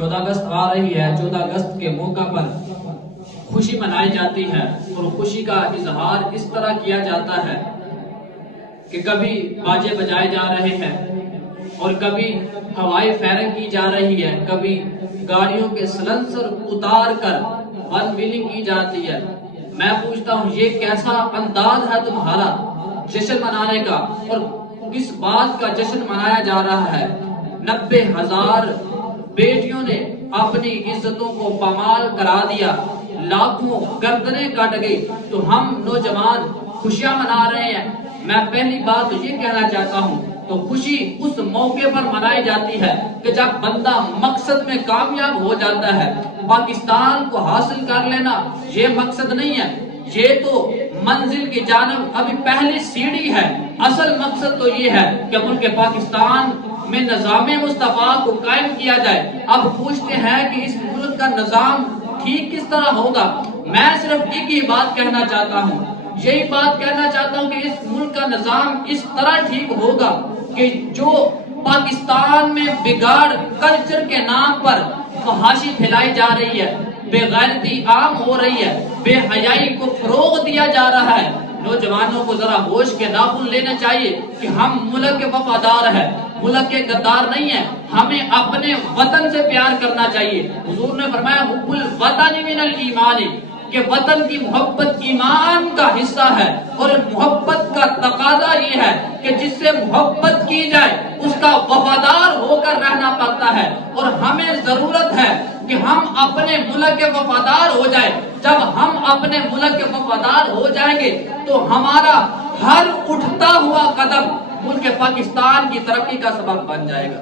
14 اگست آ رہی ہے۔ 14 اگست کے موقع پر خوشی منائی جاتی ہے اور خوشی کا اظہار اس طرح کیا جاتا ہے کہ کبھی باجے بجائے جا رہے ہیں اور کبھی ہوائی فائرنگ کی جا رہی ہے، کبھی گاڑیوں کے سلنسر اتار کر ون ویلنگ کی جاتی ہے۔ میں پوچھتا ہوں یہ کیسا انداز ہے تمہارا جشن منانے کا، اور کس بات کا جشن منایا جا رہا ہے؟ 90,000 بیٹیوں نے اپنی عزتوں کو پامال کرا دیا، لاکھوں گردنیں کٹ گئی، تو ہم نوجوان خوشیاں منا رہے ہیں۔ میں پہلی بات تو یہ کہنا چاہتا ہوں، تو خوشی اس موقع پر منائی جاتی ہے کہ جب بندہ مقصد میں کامیاب ہو جاتا ہے۔ پاکستان کو حاصل کر لینا یہ مقصد نہیں ہے، یہ تو منزل کی جانب ابھی پہلی سیڑھی ہے۔ اصل مقصد تو یہ ہے کہ ملک پاکستان میں نظام مصطفیٰ کو قائم کیا جائے۔ اب پوچھتے ہیں کہ اس ملک کا نظام ٹھیک کس طرح ہوگا؟ میں صرف ایک ہی بات کہنا چاہتا ہوں، یہی بات کہنا چاہتا ہوں کہ اس ملک کا نظام اس طرح ٹھیک ہوگا کہ جو پاکستان میں بگاڑ کلچر کے نام پر فحاشی پھیلائی جا رہی ہے، بے غیرتی عام ہو رہی ہے، بے حیائی کو فروغ دیا جا رہا ہے، نوجوانوں کو ذرا ہوش کے ناخن لینا چاہیے کہ ہم ملک کے وفادار ہیں، ملک کے غدار نہیں ہیں۔ ہمیں اپنے وطن سے پیار کرنا چاہیے۔ حضور نے فرمایا حب الوطن من الایمان، کہ وطن کی محبت ایمان کا حصہ ہے، اور محبت کا تقاضا یہ ہے کہ جس سے محبت کی جائے اس کا وفادار ہو کر رہنا پڑتا ہے، اور ہمیں ضرورت ہے کہ ہم اپنے ملک کے وفادار ہو جائیں۔ جب ہم اپنے ملک کے وفادار ہو جائیں گے تو ہمارا ہر اٹھتا ہوا قدم ملک پاکستان کی ترقی کا سبب بن جائے گا۔